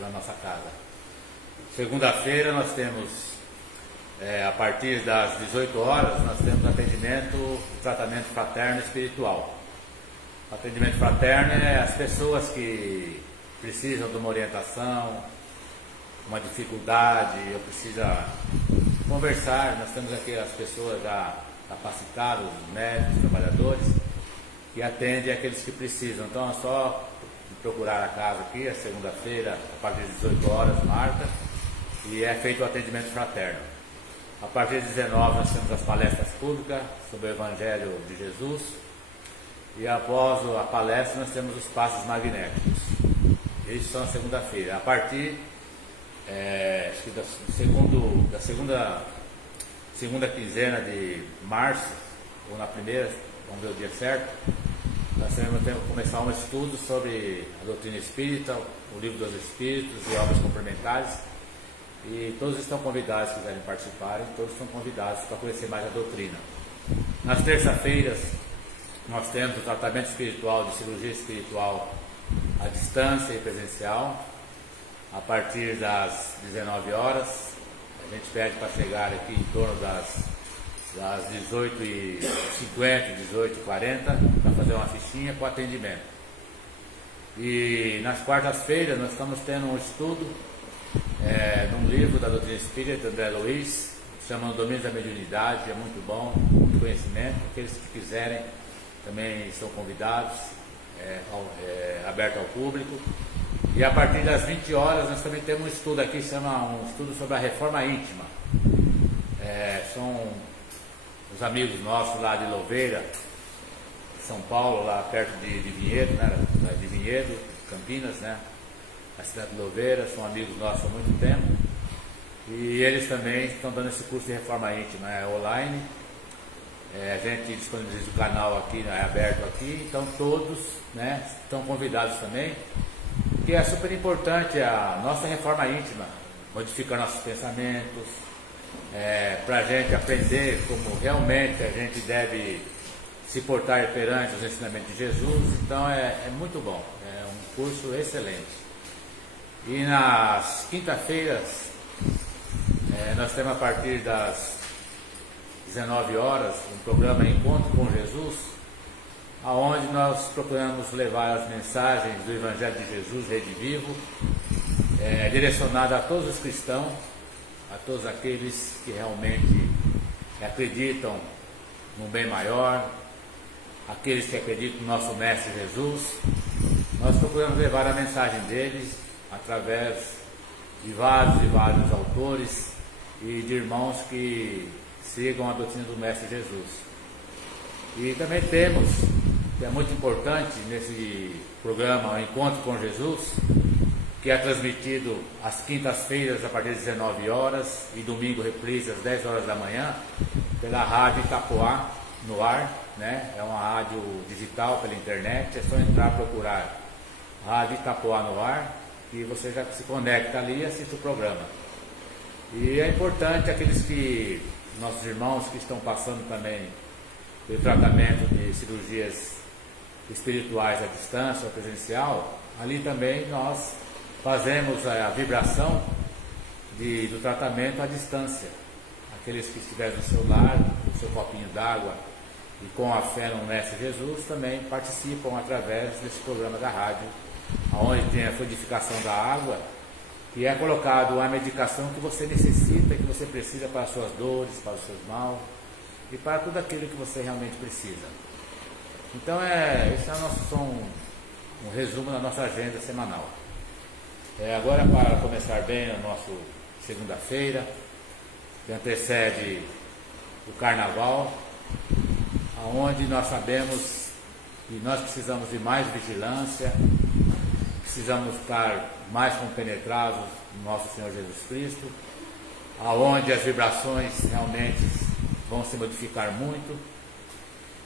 pela nossa casa. Segunda-feira nós temos, a partir das 18 horas, nós temos atendimento, tratamento fraterno espiritual. O atendimento fraterno é as pessoas que precisam de uma orientação, uma dificuldade, ou precisa conversar. Nós temos aqui as pessoas já capacitadas, os médicos, os trabalhadores, que atendem aqueles que precisam. Então é só procurar a casa aqui, a segunda-feira, a partir das 18 horas, marca, e é feito o atendimento fraterno. A partir das 19 nós temos as palestras públicas sobre o Evangelho de Jesus, e após a palestra nós temos os passos magnéticos. Eles são a segunda-feira. A partir acho que da segunda quinzena de março, ou na primeira, vamos ver o dia certo, nós temos que começar um estudo sobre a doutrina espírita, o livro dos Espíritos e obras complementares. E todos estão convidados, se quiserem participarem, todos estão convidados para conhecer mais a doutrina. Nas terça-feiras, nós temos o tratamento espiritual de cirurgia espiritual à distância e presencial, a partir das 19 horas. A gente pede para chegar aqui em torno das 18h50, 18h40, para fazer uma fichinha com atendimento. E nas quartas-feiras nós estamos tendo um estudo num livro da doutrina espírita, André Luiz, chamado Domínios da Mediunidade. É muito bom, muito conhecimento. Aqueles que quiserem também são convidados, aberto ao público. E a partir das 20 horas nós também temos um estudo aqui, chama um estudo sobre a reforma íntima. São os amigos nossos lá de Louveira, São Paulo, lá perto de Vinhedo, né? De Vinhedo, Campinas, né? A cidade de Louveira, são amigos nossos há muito tempo. E eles também estão dando esse curso de reforma íntima, online. A gente disponibiliza o canal aqui, é aberto aqui, então todos, né, estão convidados também, porque é super importante a nossa reforma íntima, modificar nossos pensamentos, para a gente aprender como realmente a gente deve se portar perante os ensinamentos de Jesus. Então é muito bom, é um curso excelente. E nas quinta-feiras nós temos, a partir das 19 horas, um programa Encontro com Jesus, aonde nós procuramos levar as mensagens do Evangelho de Jesus, Rede Vivo, direcionada a todos os cristãos, a todos aqueles que realmente acreditam num bem maior, aqueles que acreditam no nosso Mestre Jesus. Nós procuramos levar a mensagem deles através de vários e vários autores e de irmãos que sigam a doutrina do Mestre Jesus. E também temos, que é muito importante nesse programa, o Encontro com Jesus, que é transmitido às quintas-feiras a partir das 19 horas e domingo reprise às 10 horas da manhã, pela Rádio Itapoá no ar, né? É uma rádio digital pela internet, é só entrar, procurar Rádio Itapoá no ar, e você já se conecta ali e assiste o programa. E é importante nossos irmãos que estão passando também pelo tratamento de cirurgias espirituais à distância ou presencial, ali também nós fazemos a vibração do tratamento à distância. Aqueles que estiverem no seu lar, com seu copinho d'água e com a fé no Mestre Jesus, também participam através desse programa da rádio, onde tem a fluidificação da água, e é colocado a medicação que você necessita, que você precisa para as suas dores, para os seus maus e para tudo aquilo que você realmente precisa. Então esse é um resumo da nossa agenda semanal. Agora, para começar bem a nossa segunda-feira, que antecede o Carnaval, onde nós sabemos que nós precisamos de mais vigilância, precisamos estar mais compenetrados no nosso Senhor Jesus Cristo, aonde as vibrações realmente vão se modificar muito,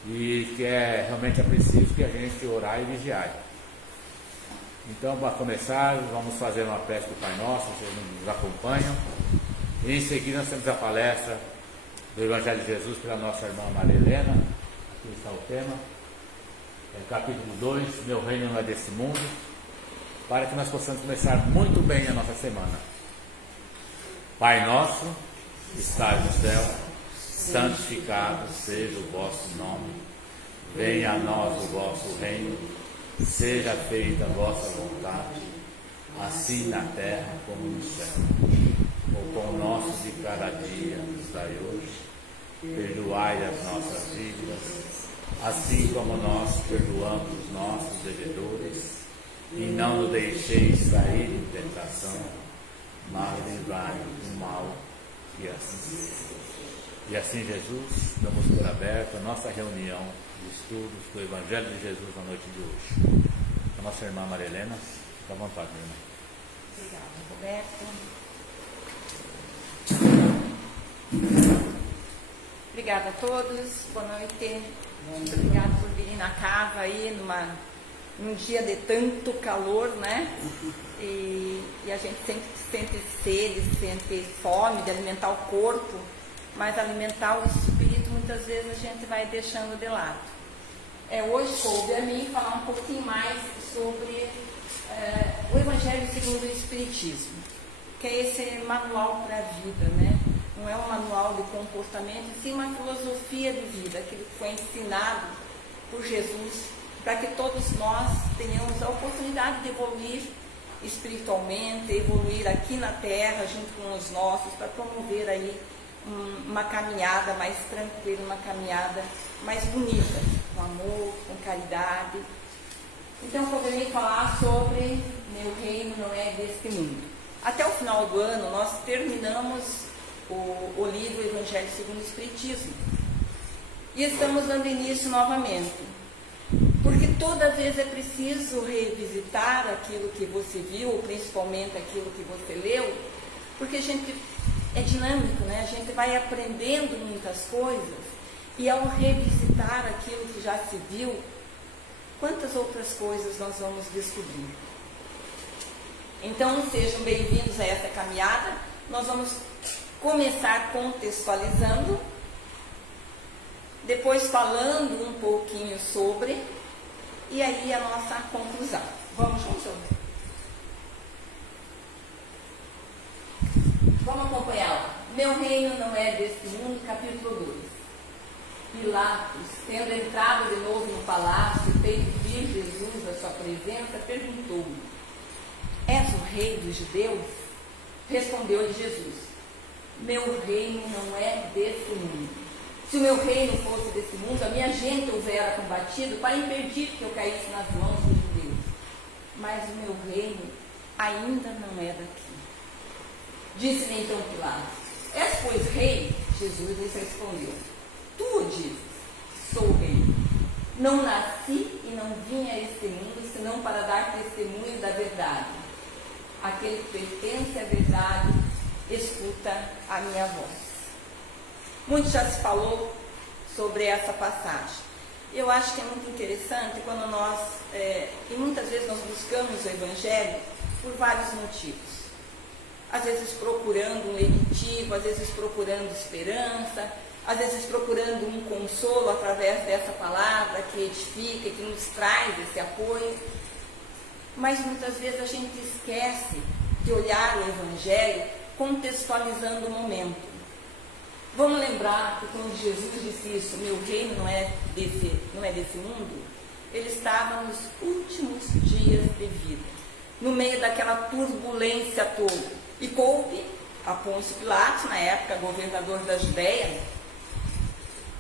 e que realmente é preciso que a gente orar e vigiar. Então, para começar, vamos fazer uma prece do Pai Nosso, vocês nos acompanham, e em seguida nós temos a palestra do Evangelho de Jesus pela nossa irmã Maria Helena. Aqui está o tema, capítulo 2, Meu Reino Não É Desse Mundo. para que nós possamos começar muito bem a nossa semana. Pai nosso, que estás no céu, santificado seja o vosso nome. Venha a nós o vosso reino, seja feita a vossa vontade, assim na terra como no céu. O pão nosso de cada dia nos dai hoje. Perdoai as nossas dívidas, assim como nós perdoamos os nossos devedores. E não nos deixeis cair em tentação, mas livrai-nos do mal. E assim, Jesus, damos por aberta a nossa reunião de estudos do Evangelho de Jesus na noite de hoje. A nossa irmã Maria Helena, fica à vontade, minha irmã. Obrigada, Roberto. Obrigada a todos, boa noite. Muito obrigada por virem na casa aí num dia de tanto calor, né? E a gente sempre sente sede, sente fome de alimentar o corpo, mas alimentar o espírito muitas vezes a gente vai deixando de lado. Hoje coube a mim falar um pouquinho mais sobre o Evangelho segundo o Espiritismo, que é esse manual para a vida, né? Não é um manual de comportamento, sim uma filosofia de vida, aquilo que foi ensinado por Jesus, para que todos nós tenhamos a oportunidade de evoluir espiritualmente, evoluir aqui na Terra, junto com os nossos, para promover aí uma caminhada mais tranquila, uma caminhada mais bonita, com amor, com caridade. Então, poderia falar sobre meu reino não é deste mundo. Até o final do ano, nós terminamos o livro Evangelho segundo o Espiritismo. E estamos dando início novamente. Porque toda vez é preciso revisitar aquilo que você viu, ou principalmente aquilo que você leu, porque a gente é dinâmico, né? A gente vai aprendendo muitas coisas, e ao revisitar aquilo que já se viu, quantas outras coisas nós vamos descobrir. Então, sejam bem-vindos a essa caminhada. Nós vamos começar contextualizando, depois falando um pouquinho sobre, e aí a nossa conclusão. Vamos juntos? Vamos acompanhar. Meu reino não é deste mundo, capítulo 2. Pilatos, tendo entrado de novo no palácio, feito vir Jesus à sua presença, perguntou-lhe: És o rei dos judeus? Respondeu-lhe Jesus: Meu reino não é desse mundo. Se o meu reino fosse desse mundo, a minha gente houvera combatido para impedir que eu caísse nas mãos dos judeus. Mas o meu reino ainda não é daqui. Disse-lhe então Pilatos: És, pois, rei? Jesus lhes respondeu: Tu o dizes, sou rei. Não nasci e não vim a este mundo senão para dar testemunho da verdade. Aquele que pertence à verdade escuta a minha voz. Muito já se falou sobre essa passagem. Eu acho que é muito interessante quando nós, e muitas vezes nós buscamos o Evangelho por vários motivos. Às vezes procurando um lenitivo, às vezes procurando esperança, às vezes procurando um consolo através dessa palavra que edifica, que nos traz esse apoio. Mas muitas vezes a gente esquece de olhar o Evangelho contextualizando o momento. Vamos lembrar que quando Jesus disse isso, meu reino não é desse mundo, ele estava nos últimos dias de vida, no meio daquela turbulência toda. E coube a Pôncio Pilatos, na época governador da Judéia,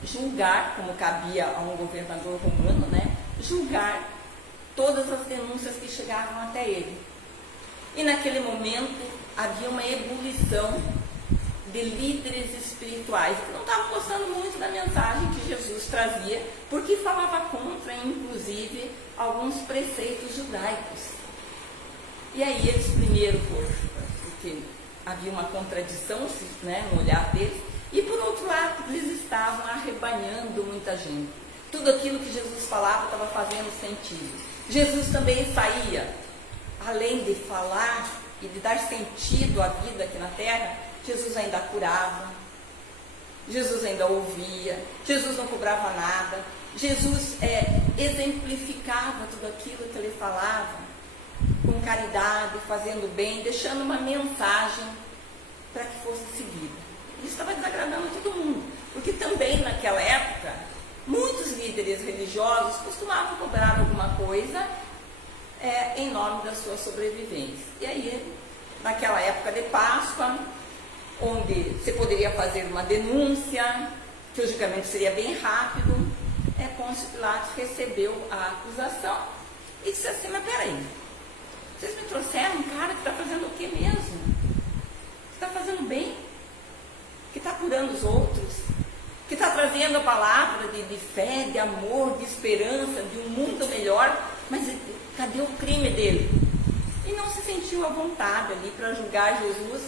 julgar, como cabia a um governador romano, né? Julgar todas as denúncias que chegavam até ele. E naquele momento havia uma ebulição de líderes espirituais que não estavam gostando muito da mensagem que Jesus trazia, porque falava contra, inclusive, alguns preceitos judaicos. E aí eles primeiro, porque havia uma contradição, né, no olhar deles, e por outro lado, eles estavam arrebanhando muita gente. Tudo aquilo que Jesus falava estava fazendo sentido. Jesus também saía, além de falar e de dar sentido à vida aqui na terra, Jesus ainda curava, Jesus ainda ouvia, Jesus não cobrava nada, Jesus exemplificava tudo aquilo que ele falava com caridade, fazendo bem, deixando uma mensagem para que fosse seguida. Isso estava desagradando todo mundo, porque também naquela época, muitos líderes religiosos costumavam cobrar alguma coisa em nome da sua sobrevivência. E aí, naquela época de Páscoa, onde você poderia fazer uma denúncia, que o julgamento seria bem rápido, Pôncio Pilatos recebeu a acusação e disse assim: mas peraí, vocês me trouxeram um cara que está fazendo o que mesmo? Que está fazendo bem? Que está curando os outros? Que está trazendo a palavra de fé, de amor, de esperança, de um mundo melhor, mas cadê o crime dele? E não se sentiu à vontade ali para julgar Jesus,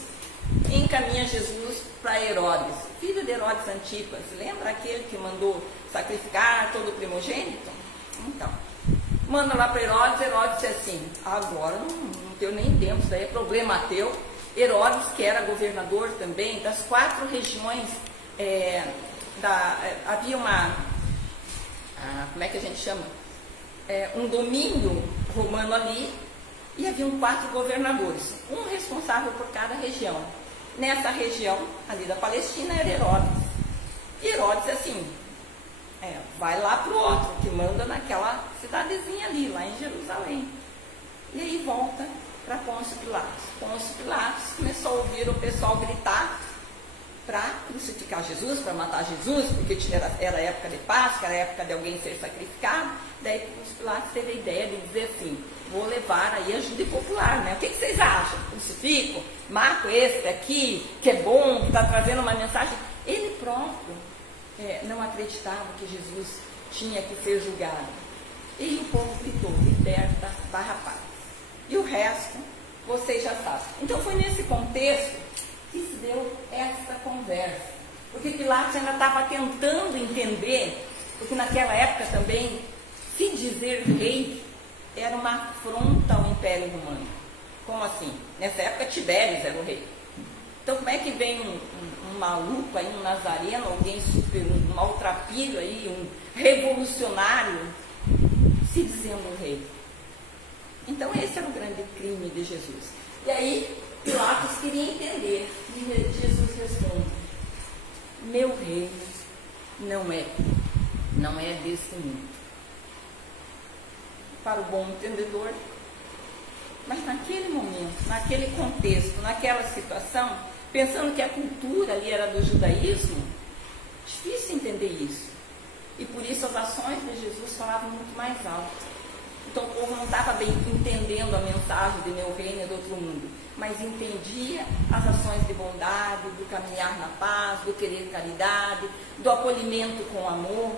e encaminha Jesus para Herodes, filho de Herodes Antipas. Lembra aquele que mandou sacrificar todo o primogênito? Então, manda lá para Herodes. Herodes disse assim: agora não tenho nem tempo, isso daí é problema teu. Herodes, que era governador também das 4 regiões, havia como é que a gente chama? Um domínio romano ali, e haviam 4 governadores, um responsável por cada região. Nessa região ali da Palestina era Herodes. E Herodes assim, vai lá para o outro, que manda naquela cidadezinha ali, lá em Jerusalém. E aí volta para Pôncio Pilatos. Pôncio Pilatos começou a ouvir o pessoal gritar para crucificar Jesus, para matar Jesus, porque era a época de Páscoa, era a época de alguém ser sacrificado. Daí Pôncio Pilatos teve a ideia de dizer assim: vou levar aí a ajuda popular, né? O que vocês acham? Crucifico? Mato esse aqui, que é bom, que está trazendo uma mensagem? Ele próprio não acreditava que Jesus tinha que ser julgado. E o povo gritou: liberta Barrabás. E o resto, vocês já sabem. Então foi nesse contexto que se deu essa conversa. Porque Pilatos ainda estava tentando entender, porque naquela época também, se dizer rei era uma afronta ao Império Romano. Como assim? Nessa época Tibério era o rei. Então como é que vem um maluco aí, um nazareno, alguém super, um maltrapilho aí, um revolucionário, se dizendo rei? Então esse era o grande crime de Jesus. E aí Pilatos queria entender, e Jesus responde: meu reino não é desse mundo. Para o bom entendedor, mas naquele momento, naquele contexto, naquela situação, pensando que a cultura ali era do judaísmo, difícil entender isso. E por isso as ações de Jesus falavam muito mais alto. Então o povo não estava bem entendendo a mensagem de meu reino e do outro mundo, mas entendia as ações de bondade, do caminhar na paz, do querer caridade, do acolhimento com amor.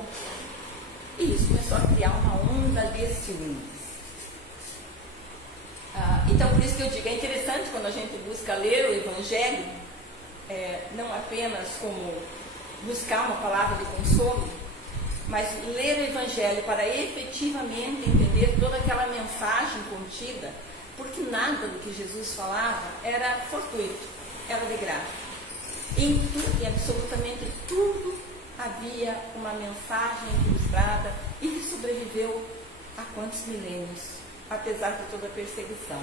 E isso começou a criar uma onda de ciúmes. Então, por isso que eu digo, é interessante quando a gente busca ler o Evangelho, não apenas como buscar uma palavra de consolo, mas ler o Evangelho para efetivamente entender toda aquela mensagem contida, porque nada do que Jesus falava era fortuito, era de graça. Em tudo, em absolutamente tudo, havia uma mensagem ilustrada e que sobreviveu a quantos milênios, apesar de toda a perseguição.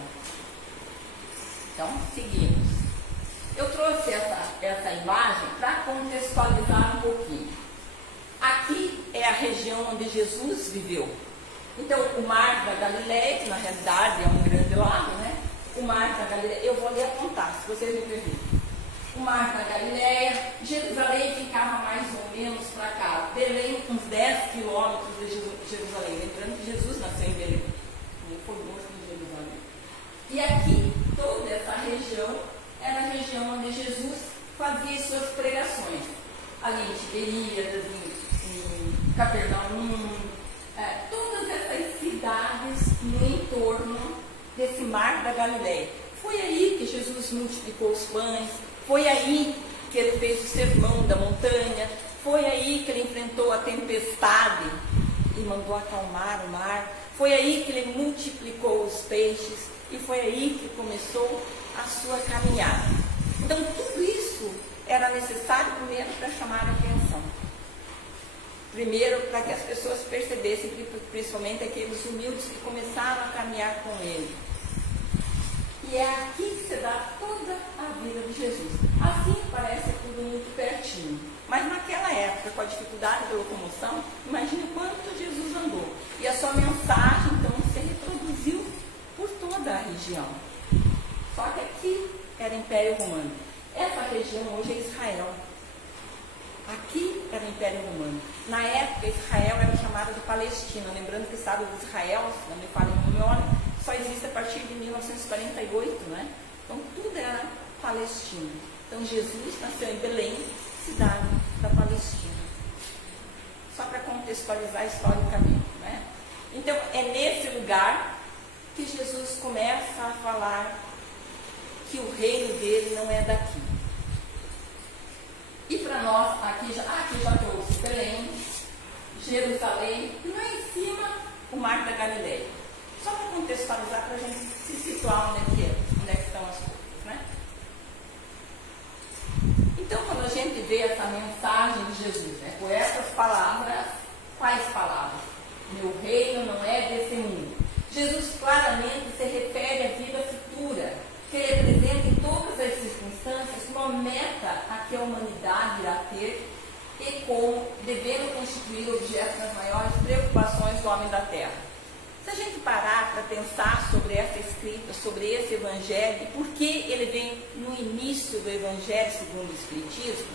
Então, seguimos. Eu trouxe essa imagem para contextualizar um pouquinho. Aqui é a região onde Jesus viveu. Então, o Mar da Galileia, que na realidade é um grande lago, né? O Mar da Galileia, eu vou lhe apontar, se vocês me permitem. O Mar da Galileia, Jerusalém ficava mais ou menos para cá. Belém, uns 10 quilômetros de Jerusalém. Lembrando que Jesus nasceu em Belém. Ele foi morto em Jerusalém. E aqui, toda essa região, era a região onde Jesus fazia suas pregações. Ali em Tiberíades, em Capernaum, todas essas cidades no entorno desse Mar da Galileia. Foi aí que Jesus multiplicou os pães, foi aí que ele fez o sermão da montanha, foi aí que ele enfrentou a tempestade e mandou acalmar o mar, foi aí que ele multiplicou os peixes e foi aí que começou a sua caminhada. Então tudo isso era necessário primeiro para chamar a atenção. Primeiro para que as pessoas percebessem, principalmente aqueles humildes que começaram a caminhar com ele, E é aqui que se dá toda a vida de Jesus. Assim parece tudo muito pertinho. Mas naquela época, com a dificuldade da locomoção, imagine quanto Jesus andou. E a sua mensagem, então, se reproduziu por toda a região. Só que aqui era Império Romano. Essa região hoje é Israel. Aqui era o Império Romano. Na época, Israel era chamada de Palestina. Lembrando que o Estado de Israel, se não me falha a memória, só existe a partir de 1948, né? Então tudo era Palestina. Então Jesus nasceu em Belém, cidade da Palestina. Só para contextualizar historicamente, né? Então é nesse lugar que Jesus começa a falar que o reino dele não é daqui. E para nós, aqui já trouxe Belém, Jerusalém, e lá em cima o Mar da Galileia. Só para contextualizar, para a gente se situar onde é que estão as coisas, né? Então, quando a gente vê essa mensagem de Jesus, né, com essas palavras, quais palavras? Meu reino não é desse mundo. Jesus claramente se refere à vida futura, que ele apresenta em todas as circunstâncias uma meta a que a humanidade irá ter e como devendo constituir objeto das maiores preocupações do homem da terra. Se a gente parar para pensar sobre essa escrita, sobre esse evangelho, e por que ele vem no início do evangelho segundo o Espiritismo,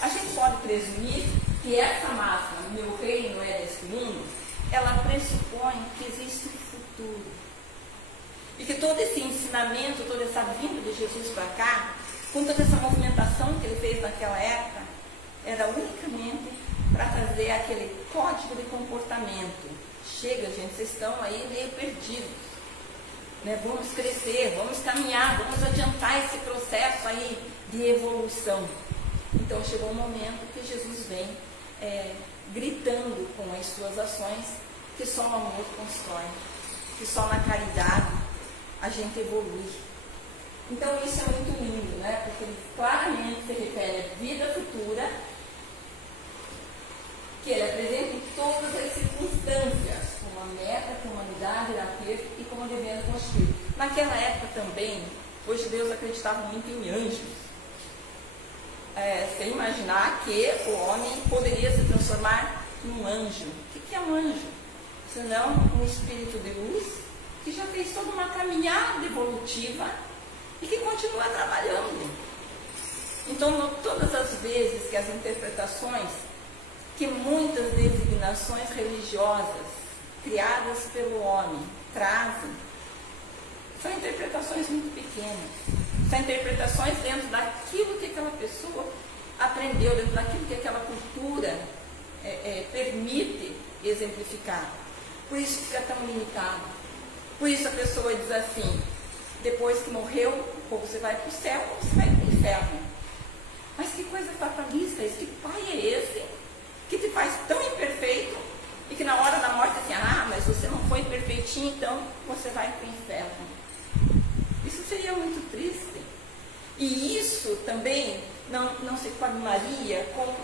a gente pode presumir que essa máxima, meu reino não é desse mundo, ela pressupõe que existe um futuro. E que todo esse ensinamento, toda essa vinda de Jesus para cá, com toda essa movimentação que ele fez naquela época, era unicamente para trazer aquele código de comportamento. Chega, gente, vocês estão aí meio perdidos. Né? Vamos crescer, vamos caminhar, vamos adiantar esse processo aí de evolução. Então chegou um momento que Jesus vem gritando com as suas ações que só o amor constrói, que só na caridade a gente evolui. Então isso é muito lindo, né? Porque ele claramente se refere à vida futura, que ele apresenta em todas as circunstâncias, como a meta que a humanidade irá ter e como devendo construir. Naquela época também, os judeus acreditavam muito em anjos. Sem imaginar que o homem poderia se transformar num anjo. O que é um anjo? Senão um espírito de luz que já fez toda uma caminhada evolutiva e que continua trabalhando. Então, todas as vezes que as interpretações, que muitas designações religiosas criadas pelo homem trazem, são interpretações muito pequenas. São interpretações dentro daquilo que aquela pessoa aprendeu, dentro daquilo que aquela cultura permite exemplificar. Por isso fica tão limitado. Por isso a pessoa diz assim, depois que morreu, ou você vai para o céu, ou você vai para o inferno. Mas que coisa fatalista, que pai é esse que te faz tão imperfeito e que na hora da morte assim, mas você não foi perfeitinho, então você vai para o inferno. Isso seria muito triste. E isso também não se coadunaria com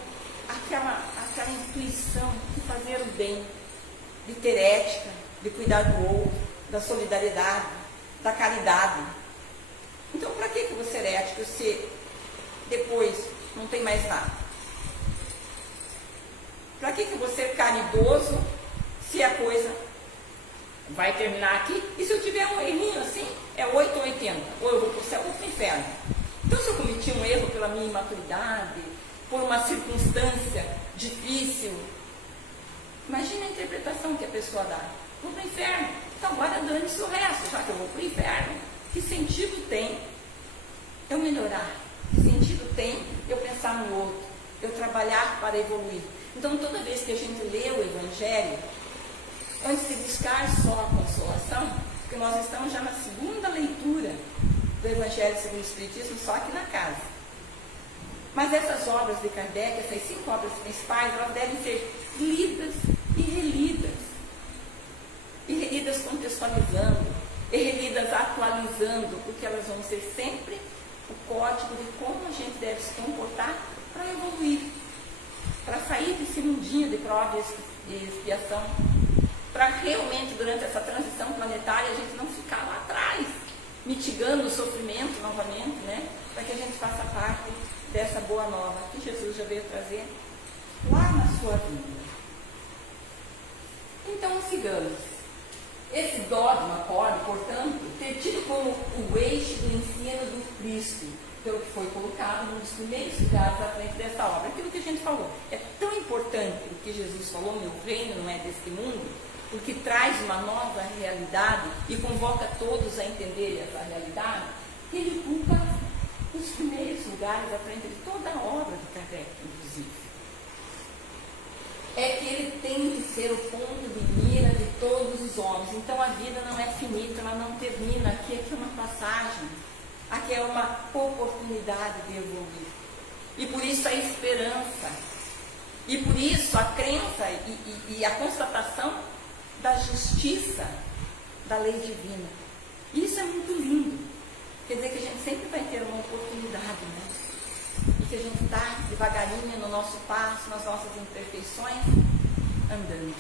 aquela intuição de fazer o bem, de ter ética, de cuidar do outro, da solidariedade, da caridade. Então, para que você é ético se depois não tem mais nada? Para que você é caridoso se a coisa vai terminar aqui? E se eu tiver um errinho assim, é 8 ou 80, ou eu vou para o céu ou para o inferno. Então, se eu cometi um erro pela minha imaturidade, por uma circunstância difícil, imagina a interpretação que a pessoa dá. Vou para o inferno. Então agora dane-se o resto, já que eu vou para o inferno. Que sentido tem eu melhorar? Que sentido tem eu pensar no outro? Eu trabalhar para evoluir? Então toda vez que a gente lê o Evangelho, antes de buscar só a consolação, porque nós estamos já na segunda leitura do Evangelho segundo o Espiritismo, só aqui na casa. Mas essas obras de Kardec, essas 5 obras principais, elas devem ser lidas e relidas. E relidas contextualizando, e relidas atualizando, porque elas vão ser sempre o código de como a gente deve se comportar para evoluir, para sair desse mundinho de prova e expiação, para realmente, durante essa transição planetária, a gente não ficar lá atrás, mitigando o sofrimento novamente, né? Para que a gente faça parte dessa boa nova que Jesus já veio trazer lá na sua vida. Então, sigamos. Esse dogma pode, portanto, ter tido como o eixo do ensino do Cristo, pelo que foi colocado num dos primeiros lugares à frente dessa obra. Aquilo que a gente falou. É tão importante o que Jesus falou, meu reino não é deste mundo, porque traz uma nova realidade e convoca todos a entenderem essa realidade, que ele ocupa os primeiros lugares à frente de toda a obra de Kardec, inclusive. É que ele tem que ser o ponto de mira de todos os homens. Então a vida não é finita, ela não termina. Aqui é uma passagem, aqui é uma oportunidade de evoluir. E por isso a esperança, e por isso a crença e a constatação da justiça da lei divina. Isso é muito lindo. Quer dizer que a gente sempre vai ter uma oportunidade, né? E que a gente está devagarinho no nosso passo, nas nossas imperfeições, andando.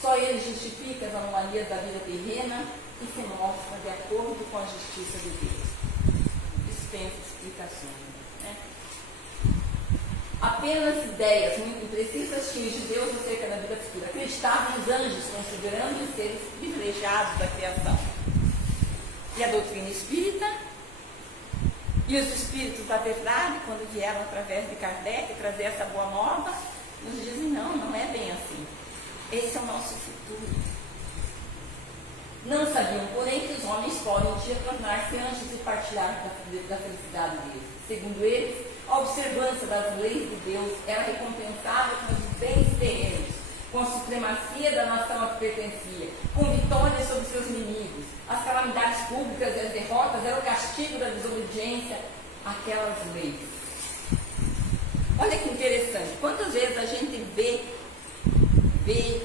Só ele justifica as anomalias da vida terrena e se mostra de acordo com a justiça de Deus. Dispensa explicações, né? Apenas ideias muito imprecisas tinham os judeus acerca da vida futura. Acreditavam nos anjos, considerando os seres privilegiados da criação. E a doutrina espírita e os espíritos da verdade, quando vieram através de Kardec trazer essa boa nova, nos dizem, não é bem assim. Esse é o nosso futuro. Não sabiam, porém, que os homens podem um dia tornar-se anjos e partilhar da felicidade deles. Segundo eles, a observância das leis de Deus era recompensada com os bens terrenos, com a supremacia da nação a que pertencia, com vitórias sobre seus inimigos. As calamidades públicas e as derrotas eram o castigo da desobediência àquelas leis. Olha que interessante, quantas vezes a gente vê,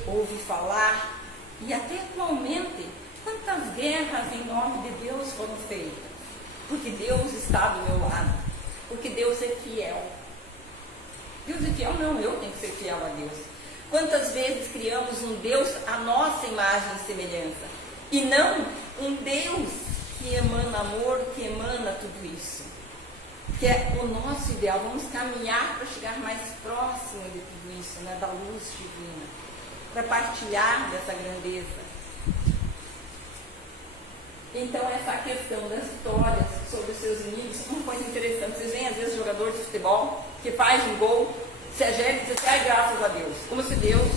ouve falar, e até atualmente, quantas guerras em nome de Deus foram feitas? Porque Deus está do meu lado, porque Deus é fiel. Deus é fiel? Não, eu tenho que ser fiel a Deus. Quantas vezes criamos um Deus à nossa imagem e semelhança, e não um Deus que emana amor, que emana tudo isso, que é o nosso ideal. Vamos caminhar para chegar mais próximo de tudo isso, né, da luz divina, para partilhar dessa grandeza. Então, essa questão das vitórias sobre os seus inimigos é uma coisa interessante. Vocês veem, às vezes, jogador de futebol que faz um gol, se ajeita e diz, ai, graças a Deus. Como se Deus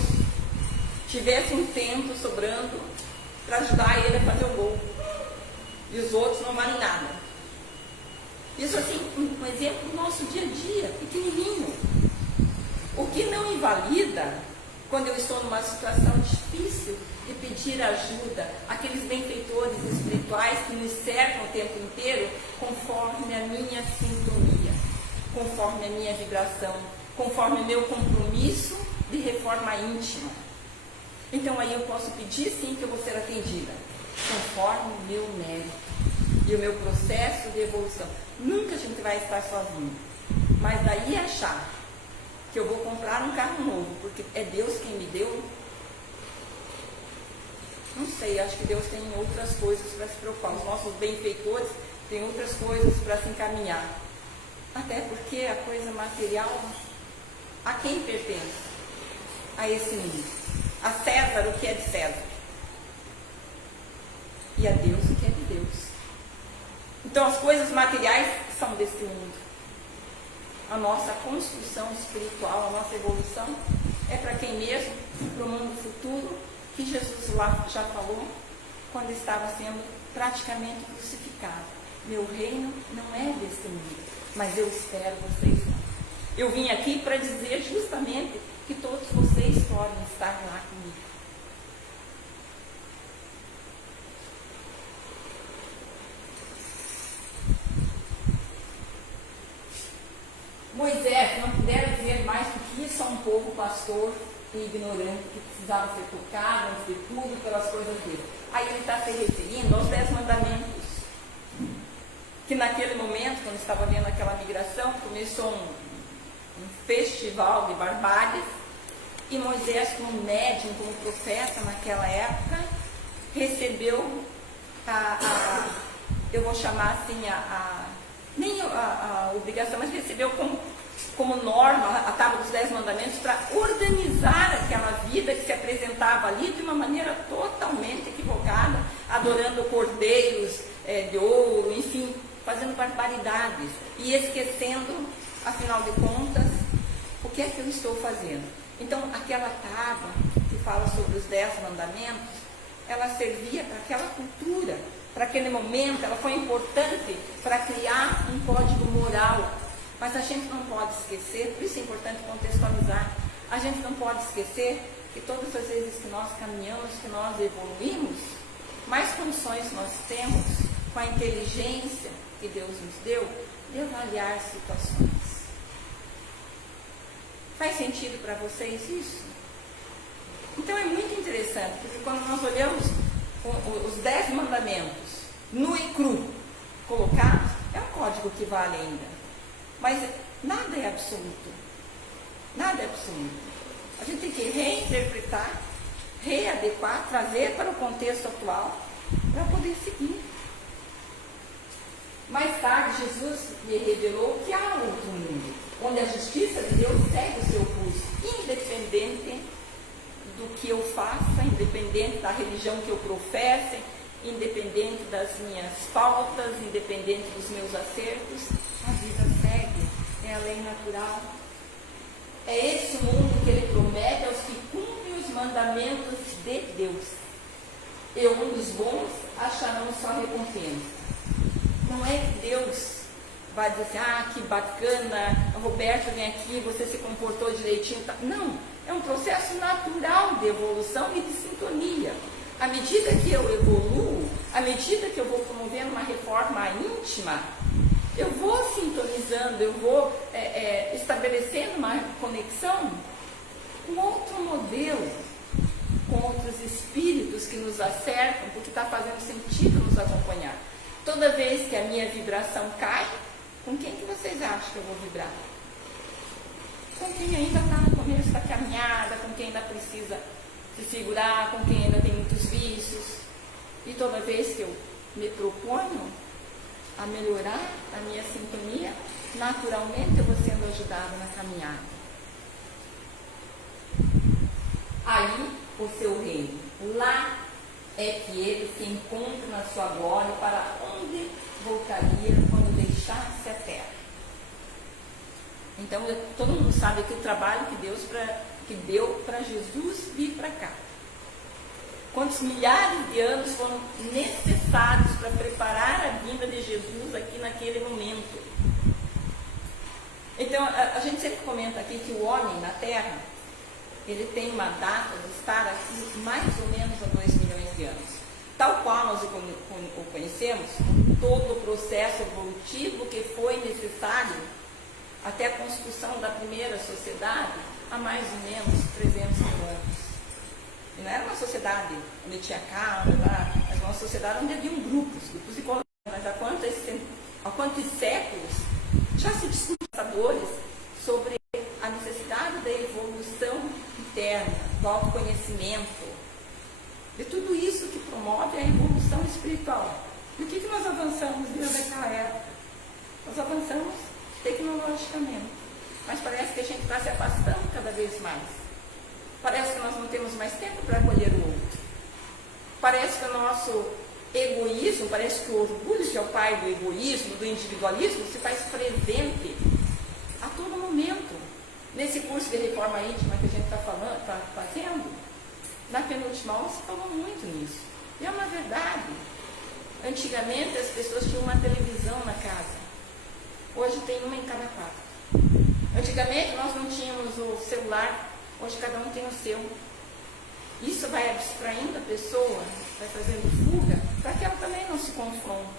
tivesse um tempo sobrando para ajudar ele a fazer o gol. E os outros não valem nada. Isso, assim, um exemplo do nosso dia a dia, pequenininho. O que não invalida, quando eu estou numa situação difícil, de pedir ajuda àqueles benfeitores espirituais que nos cercam o tempo inteiro, conforme a minha sintonia, conforme a minha vibração, conforme o meu compromisso de reforma íntima. Então aí eu posso pedir sim que eu vou ser atendida, conforme o meu mérito e o meu processo de evolução. Nunca a gente vai estar sozinho, mas daí achar que eu vou comprar um carro novo, porque é Deus quem me deu, não sei, acho que Deus tem outras coisas para se preocupar. Os nossos benfeitores têm outras coisas para se encaminhar. Até porque a coisa material, a quem pertence? A esse mundo. A César o que é de César. E a Deus o que é de Deus. Então as coisas materiais são desse mundo. A nossa construção espiritual, a nossa evolução é para quem mesmo? Para o mundo futuro, que Jesus lá já falou quando estava sendo praticamente crucificado. Meu reino não é desse mundo, mas eu espero vocês lá. Eu vim aqui para dizer justamente que todos vocês podem estar lá comigo. Moisés não pudera dizer mais do que isso a um povo pastor e ignorante que precisava ser tocado, antes de tudo, pelas coisas dele. Aí ele está se referindo aos 10 mandamentos, que naquele momento, quando estava vendo aquela migração, começou um festival de barbáries, e Moisés, como médium, como profeta naquela época, recebeu eu vou chamar assim, nem a obrigação, mas recebeu como norma a Tábua dos 10 Mandamentos para organizar aquela vida que se apresentava ali de uma maneira totalmente equivocada, adorando cordeiros de ouro, enfim, fazendo barbaridades e esquecendo, afinal de contas, o que é que eu estou fazendo. Então, aquela tábua que fala sobre os 10 mandamentos, ela servia para aquela cultura, para aquele momento, ela foi importante para criar um código moral. Mas a gente não pode esquecer, por isso é importante contextualizar, a gente não pode esquecer que todas as vezes que nós caminhamos, que nós evoluímos, mais condições nós temos, com a inteligência que Deus nos deu, de avaliar situações. Faz sentido para vocês isso? Então é muito interessante, porque quando nós olhamos os 10 mandamentos, nu e cru, colocados, é um código que vale ainda. Mas nada é absoluto. Nada é absoluto. A gente tem que reinterpretar, readequar, trazer para o contexto atual, para poder seguir. Mais tarde, Jesus me revelou que há outro mundo, onde a justiça de Deus segue o seu curso, independente do que eu faça, independente da religião que eu professe, independente das minhas faltas, independente dos meus acertos, a vida segue, é a lei natural. É esse mundo que ele promete aos que cumprem os mandamentos de Deus. E um dos bons acharão sua recompensa. Não é que Deus vai dizer assim, que bacana, Roberto, vem aqui, você se comportou direitinho. Não, é um processo natural de evolução e de sintonia. À medida que eu evoluo, à medida que eu vou promovendo uma reforma íntima, eu vou sintonizando, eu vou estabelecendo uma conexão com outro modelo, com outros espíritos que nos acertam, porque está fazendo sentido nos acompanhar. Toda vez que a minha vibração cai, com quem que vocês acham que eu vou vibrar? Com quem ainda está no começo da caminhada, com quem ainda precisa se segurar, com quem ainda tem muitos vícios. E toda vez que eu me proponho a melhorar a minha sintonia, naturalmente eu vou sendo ajudada na caminhada. Aí o seu reino, lá é que ele se encontra na sua glória, para onde voltaria quando deixasse a terra. Então, todo mundo sabe que o trabalho que deu para Jesus vir para cá. Quantos milhares de anos foram necessários para preparar a vinda de Jesus aqui naquele momento. Então, a gente sempre comenta aqui que o homem na Terra, ele tem uma data de estar aqui mais ou menos há 2 milhões de anos. Tal qual nós o conhecemos, todo o processo evolutivo que foi necessário até a construção da primeira sociedade há mais ou menos 300 mil anos. E não era uma sociedade onde tinha carne, mas uma sociedade onde haviam grupos e colônias. Mas há quantos séculos já se discute pensadores sobre a necessidade da evolução interna, do autoconhecimento, de tudo isso que promove a evolução espiritual. E o que nós avançamos desde aquela época? Nós avançamos tecnologicamente, mas parece que a gente está se afastando cada vez mais. Parece que nós não temos mais tempo para acolher o outro. Parece que o nosso egoísmo, parece que o orgulho, que é o pai do egoísmo, do individualismo, se faz presente a todo momento. Nesse curso de reforma íntima que a gente está fazendo, na penúltima aula se falou muito nisso. E é uma verdade. Antigamente as pessoas tinham uma televisão na casa. Hoje tem uma em cada quarto. Antigamente nós não tínhamos o celular. Hoje cada um tem o seu. Isso vai abstraindo a pessoa, vai fazendo fuga, para que ela também não se confronte,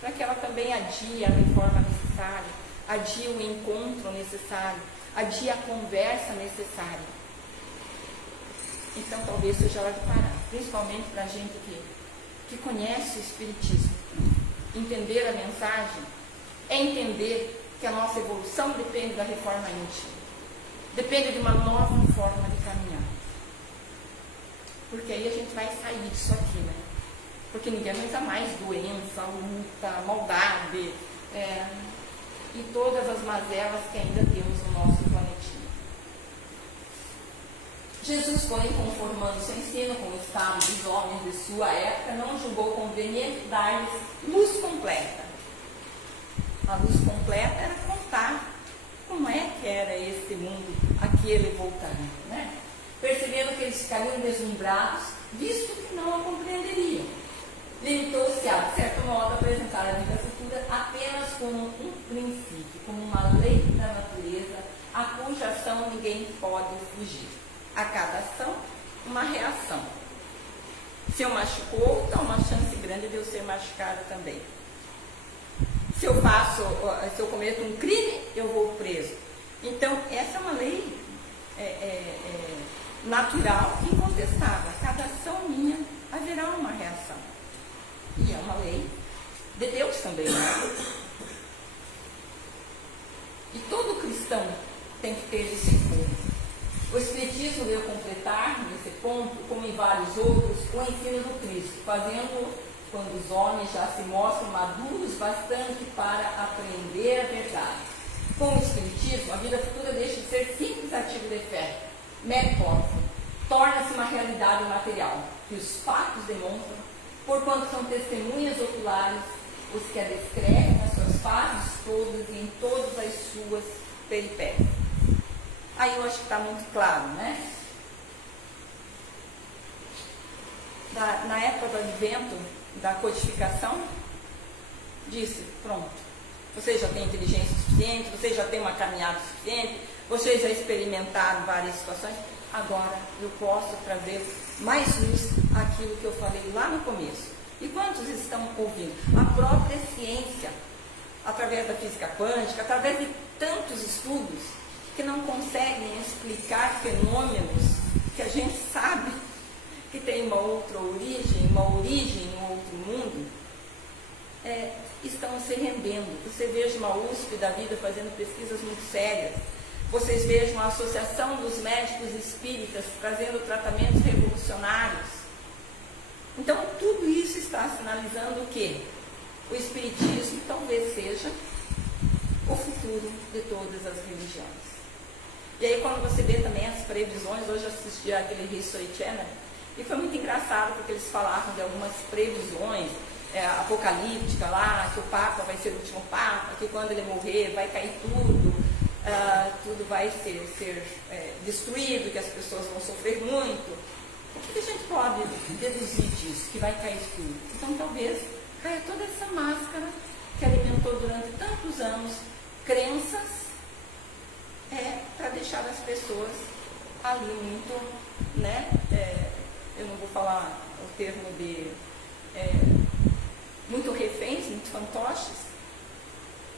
para que ela também adie a reforma necessária, adie o encontro necessário, adie a conversa necessária. Então talvez seja hora de parar, principalmente para a gente que conhece o Espiritismo. Entender a mensagem é entender que a nossa evolução depende da reforma íntima. Depende de uma nova forma de caminhar. Porque aí a gente vai sair disso aqui, né? porque ninguém aguenta mais doença, luta, maldade, e todas as mazelas que ainda temos no nosso planetinha. Jesus, porém, conformando seu ensino com o estado dos homens de sua época, não julgou conveniente dar-lhes luz completa. A luz completa era contar como é que era esse mundo a que ele voltaria, né? Percebendo que eles ficariam deslumbrados, visto que não a compreenderiam. Limitou-se a, de certo modo, apresentar a vida futura apenas como um princípio, como uma lei da natureza, a cuja ação ninguém pode fugir. A cada ação, uma reação. Se eu machuco outro, há uma chance grande de eu ser machucada também. Se eu cometo um crime, eu vou preso. Então, essa é uma lei natural e incontestável. A cada ação minha haverá uma reação. E é uma lei de Deus também, né? E todo cristão tem que ter esse ponto. O Espiritismo veio completar, nesse ponto, como em vários outros, o ensino do Cristo, fazendo quando os homens já se mostram maduros bastante para aprender a verdade. Com o Espiritismo, a vida futura deixa de ser simples artigo de fé, mera hipótese, torna-se uma realidade material, que os fatos demonstram, porquanto são testemunhas oculares os que a descrevem nas suas fases todas e em todas as suas peripécias. Aí eu acho que está muito claro, né? Na época do advento, da codificação, disse, pronto, vocês já têm inteligência suficiente, vocês já têm uma caminhada suficiente, vocês já experimentaram várias situações, agora eu posso trazer mais luz àquilo que eu falei lá no começo. E quantos estão ouvindo? A própria ciência, através da física quântica, através de tantos estudos, que não conseguem explicar fenômenos que a gente sabe que tem uma outra origem, em um outro mundo, estão se rendendo. Você veja uma USP da vida fazendo pesquisas muito sérias, vocês vejam a Associação dos Médicos Espíritas trazendo tratamentos revolucionários. Então, tudo isso está sinalizando o quê? O Espiritismo talvez seja o futuro de todas as religiões. E aí, quando você vê também as previsões, hoje eu assisti aquele History Channel, e foi muito engraçado, porque eles falavam de algumas previsões apocalípticas lá, que o Papa vai ser o último Papa, que quando ele morrer vai cair tudo, tudo vai ser destruído, que as pessoas vão sofrer muito. O que a gente pode deduzir disso, que vai cair tudo? Então, talvez caia toda essa máscara que alimentou durante tantos anos crenças, para deixar as pessoas ali muito, né? Eu não vou falar o termo de muito reféns, muito fantoches,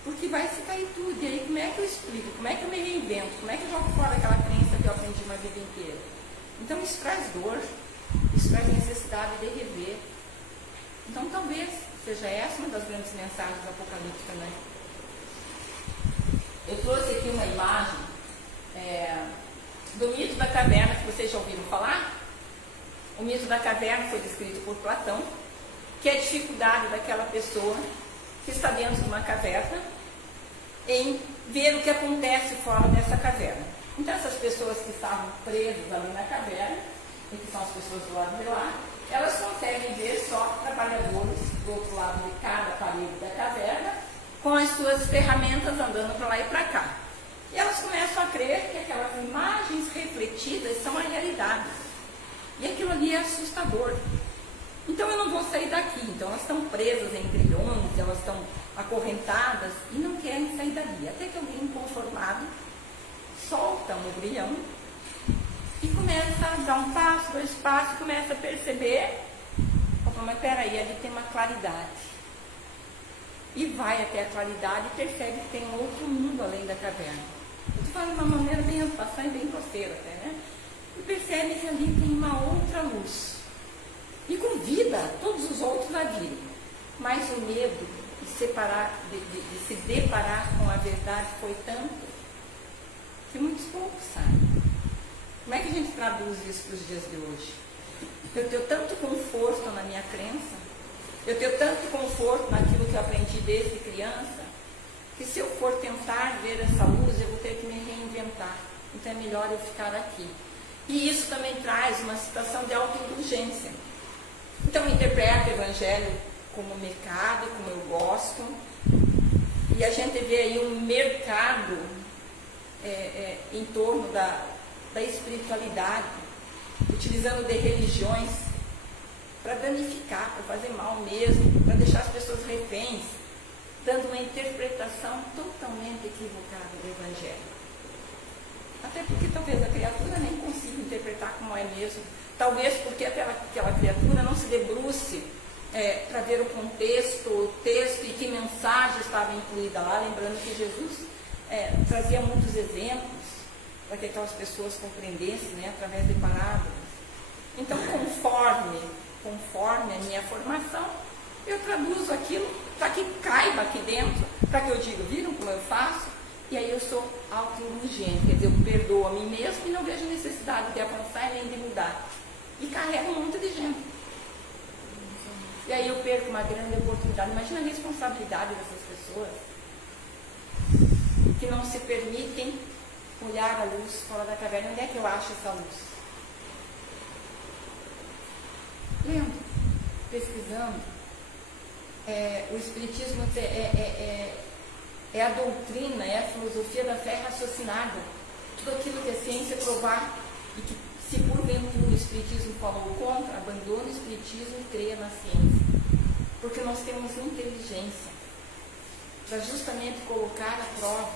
porque vai se cair tudo. E aí, como é que eu explico? Como é que eu me reinvento? Como é que eu jogo fora aquela crença que eu aprendi uma vida inteira? Então, isso traz dor, isso traz necessidade de rever. Então, talvez seja essa uma das grandes mensagens do Apocalipse, né? Eu trouxe aqui uma imagem do mito da caverna, que vocês já ouviram falar. O mito da caverna foi descrito por Platão, que é a dificuldade daquela pessoa que está dentro de uma caverna em ver o que acontece fora dessa caverna. Então, essas pessoas que estavam presas ali na caverna, e que são as pessoas do lado de lá, elas conseguem ver só trabalhadores do outro lado de cada parede da caverna, com as suas ferramentas andando para lá e para cá. E elas começam a crer que aquelas imagens refletidas são a realidade. E aquilo ali é assustador. Então eu não vou sair daqui. Então elas estão presas em grilhões, elas estão acorrentadas e não querem sair dali. Até que alguém inconformado solta um grilhão e começa a dar um passo, dois passos, e começa a perceber, opa, mas peraí, ali tem uma claridade. E vai até a claridade e percebe que tem um outro mundo além da caverna. Eu estou falando de uma maneira bem passando, bem grosseira até, né? E percebe que ali tem uma outra luz. E convida todos os outros a virem. Mas o medo de se deparar com a verdade foi tanto que muitos poucos sabem. Como é que a gente traduz isso para os dias de hoje? Eu tenho tanto conforto na minha crença Eu tenho tanto conforto naquilo que eu aprendi desde criança, que se eu for tentar ver essa luz, eu vou ter que me reinventar. Então é melhor eu ficar aqui. E isso também traz uma situação de autoindulgência. Então eu interpreto o Evangelho como mercado, como eu gosto, e a gente vê aí um mercado em torno da espiritualidade, utilizando de religiões para danificar, para fazer mal mesmo, para deixar as pessoas reféns, dando uma interpretação totalmente equivocada do Evangelho. Até porque talvez a criatura nem consiga interpretar como é mesmo. Talvez porque aquela criatura não se debruce para ver o contexto, o texto e que mensagem estava incluída lá. Lembrando que Jesus trazia muitos exemplos para que aquelas pessoas compreendessem, né, através de parábolas. Então, conforme a minha formação, eu traduzo aquilo para que caiba aqui dentro, para que eu diga, viram como eu faço? E aí eu sou autoindulgente, quer dizer, eu perdoo a mim mesmo e não vejo necessidade de avançar nem de mudar. E carrego um monte de gente. E aí eu perco uma grande oportunidade. Imagina a responsabilidade dessas pessoas que não se permitem olhar a luz fora da caverna. Onde é que eu acho essa luz? Lendo, pesquisando. O Espiritismo é a doutrina, é a filosofia da fé raciocinada. Tudo aquilo que a ciência provar e que, se porventura o Espiritismo falou contra, abandone o Espiritismo e creia na ciência. Porque nós temos inteligência para justamente colocar à prova.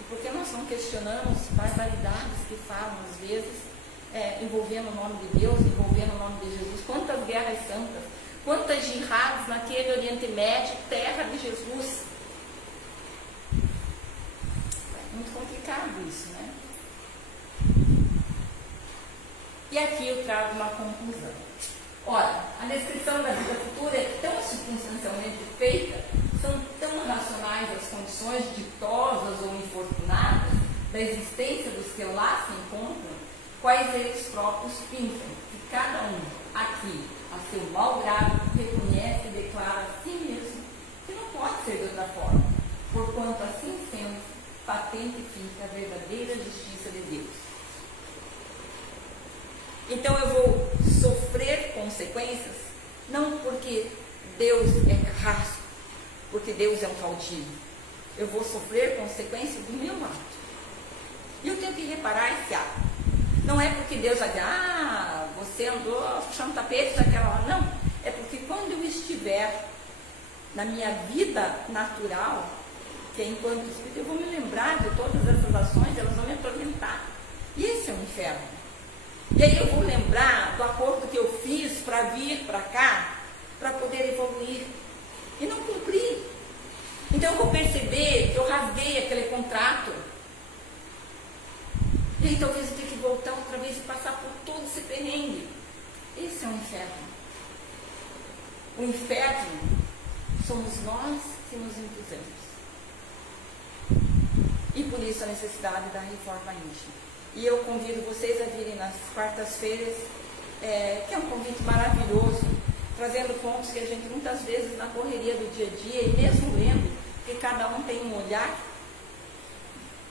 E porque nós não questionamos barbaridades que falam, às vezes, envolvendo o nome de Deus, envolvendo o nome de Jesus. Quantas guerras santas, quantas jihadis naquele Oriente Médio, terra de Jesus. Muito complicado isso, né? E aqui eu trago uma conclusão. Ora, a descrição da vida futura é tão circunstancialmente feita, são tão racionais as condições ditosas ou infortunadas da existência dos que lá se encontram, quais eles próprios pintam, que cada um aqui, a seu mau grado, reconhece e declara a si mesmo que não pode ser de outra forma, porquanto assim sendo, patente fica a verdadeira justiça de Deus. Então eu vou sofrer consequências, não porque Deus é carrasco, porque Deus é um cautivo. Eu vou sofrer consequências do meu ato. E eu tenho que reparar esse ato. Não é porque Deus vai dizer, você andou puxando tapete daquela hora. Não, é porque quando eu estiver na minha vida natural, que é enquanto espírito, eu vou me lembrar de todas essas ações, elas vão me atormentar. E esse é o inferno. E aí eu vou lembrar do acordo que eu fiz para vir para cá, para poder evoluir. E não cumpri. Então eu vou perceber que eu rasguei aquele contrato. E aí talvez eu tenha que voltar outra vez e passar por todo esse perrengue. Esse é o inferno. O inferno somos nós que nos impusemos. E por isso a necessidade da reforma íntima. E eu convido vocês a virem nas quartas-feiras, que é um convite maravilhoso, trazendo pontos que a gente muitas vezes na correria do dia a dia, e mesmo lendo, que cada um tem um olhar.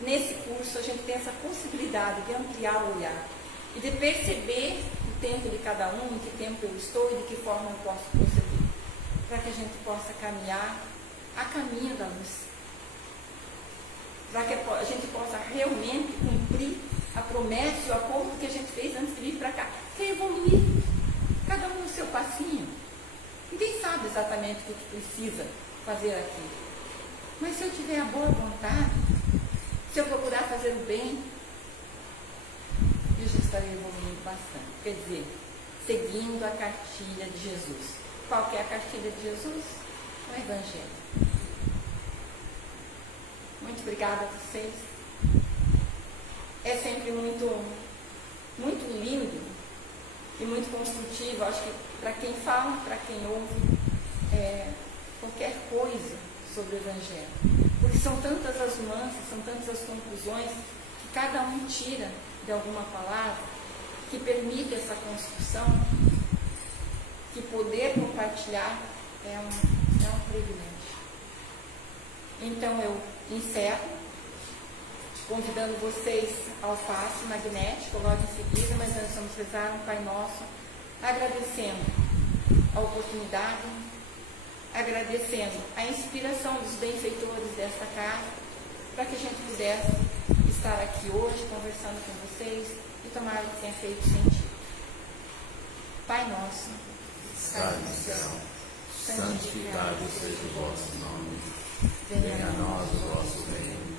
Nesse curso a gente tem essa possibilidade de ampliar o olhar e de perceber o tempo de cada um, em que tempo eu estou e de que forma eu posso proceder, para que a gente possa caminhar a caminho da luz, para que a gente possa realmente cumprir a promessa e o acordo que a gente fez antes de vir para cá, que é evoluir, cada um no seu passinho. Ninguém sabe exatamente o que precisa fazer aqui, mas se eu tiver a boa vontade, se eu procurar fazer o bem, eu já estarei evoluindo bastante. Quer dizer, seguindo a cartilha de Jesus. Qual que é a cartilha de Jesus? O Evangelho. Muito obrigada a vocês. É sempre muito lindo e muito construtivo. Acho que para quem fala, para quem ouve, qualquer coisa sobre o Evangelho. Porque são tantas as nuances, são tantas as conclusões que cada um tira de alguma palavra, que permite essa construção, que poder compartilhar é um privilégio. Então eu encerro, convidando vocês ao passe magnético logo em seguida, mas nós vamos rezar um Pai Nosso, agradecendo a oportunidade, agradecendo a inspiração dos benfeitores desta casa, para que a gente pudesse estar aqui hoje conversando com vocês e tomar o que tenha feito sentido. Pai Nosso, Sai do céu, santificado seja o vosso nome, venha a nós o vosso reino,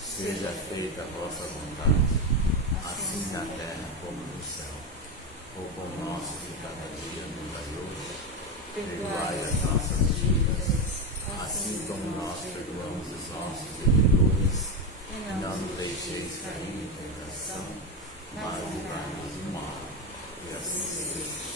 seja feita a vossa vontade, assim na terra como no céu. O pão nosso de cada dia nos dai hoje, perdoai as nossas dívidas, assim como nós perdoamos os nossos devedores, e não nos deixeis cair em tentação, mas livrai-nos do mal. E assim seja.